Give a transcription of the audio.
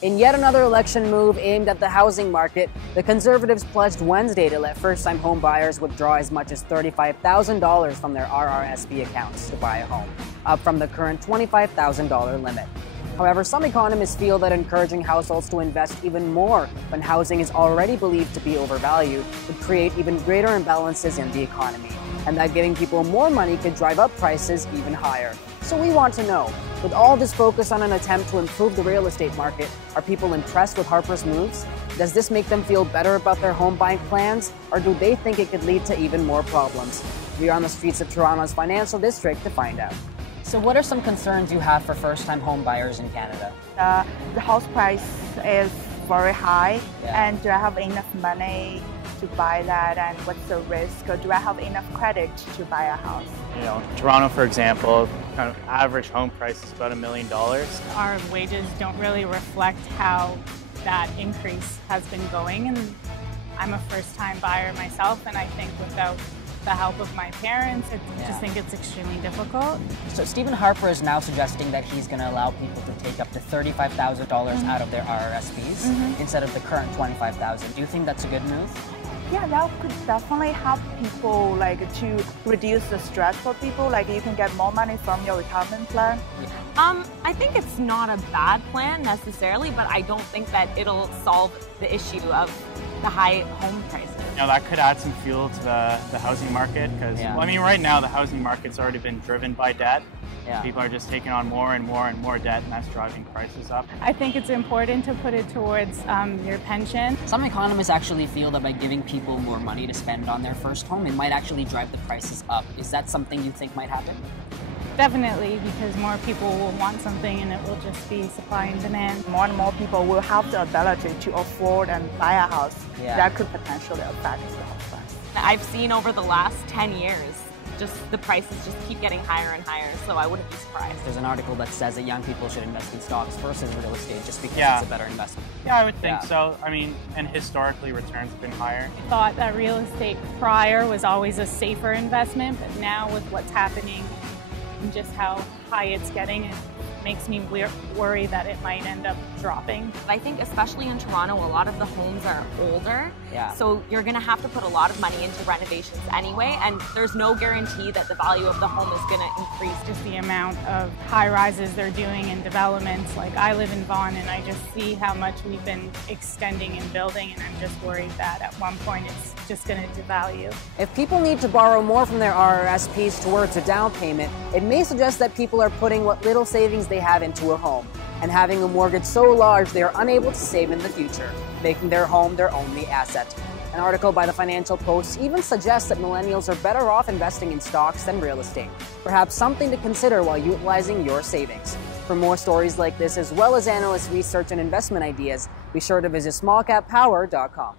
In yet another election move aimed at the housing market, the Conservatives pledged Wednesday to let first-time home buyers withdraw as much as $35,000 from their RRSP accounts to buy a home, up from the current $25,000 limit. However, some economists feel that encouraging households to invest even more when housing is already believed to be overvalued would create even greater imbalances in the economy, and that giving people more money could drive up prices even higher. So we want to know, with all this focus on an attempt to improve the real estate market, are people impressed with Harper's moves? Does this make them feel better about their home buying plans, or do they think it could lead to even more problems? We are on the streets of Toronto's financial district to find out. So what are some concerns you have for first-time home buyers in Canada? The house price is very high, Yeah. and do I have enough money to buy that, and what's the risk, or do I have enough credit to buy a house? You know, Toronto, for example, kind of average home price is about $1 million. Our wages don't really reflect how that increase has been going, and I'm a first-time buyer myself, and I think without the help of my parents, I just think it's extremely difficult. So Stephen Harper is now suggesting that he's going to allow people to take up to $35,000 out of their RRSPs instead of the current $25,000. Do you think that's a good move? Yeah, that could definitely help people, like, to reduce the stress for people. Like, you can get more money from your retirement plan. I think it's not a bad plan necessarily, but I don't think that it'll solve the issue of the high home prices. You know, that could add some fuel to the housing market because, well, I mean, right now the housing market's already been driven by debt. People are just taking on more and more and more debt, and that's driving prices up. I think it's important to put it towards your pension. Some economists actually feel that by giving people more money to spend on their first home, it might actually drive the prices up. Is that something you think might happen? Definitely, because more people will want something and it will just be supply and demand. More and more people will have the ability to afford and buy a house. That could potentially affect the house price. I've seen over the last 10 years, just the prices just keep getting higher and higher, so I wouldn't be surprised. There's an article that says that young people should invest in stocks versus real estate just because it's a better investment. Yeah, I would think so. I mean, and historically returns have been higher. I thought that real estate prior was always a safer investment, but now with what's happening and just how high it's getting, it makes me worry that it might end up dropping. I think especially in Toronto, a lot of the homes are older, so you're going to have to put a lot of money into renovations anyway, and there's no guarantee that the value of the home is going to increase. Just the amount of high-rises they're doing in developments. Like, I live in Vaughan, and I just see how much we've been extending and building, and I'm just worried that at one point it's just going to devalue. If people need to borrow more from their RRSPs towards a down payment, it may suggest that people are putting what little savings they have into a home and having a mortgage so large they are unable to save in the future, making their home their only asset. An article by the Financial Post even suggests that millennials are better off investing in stocks than real estate, perhaps something to consider while utilizing your savings. For more stories like this, as well as analyst research and investment ideas, be sure to visit smallcappower.com.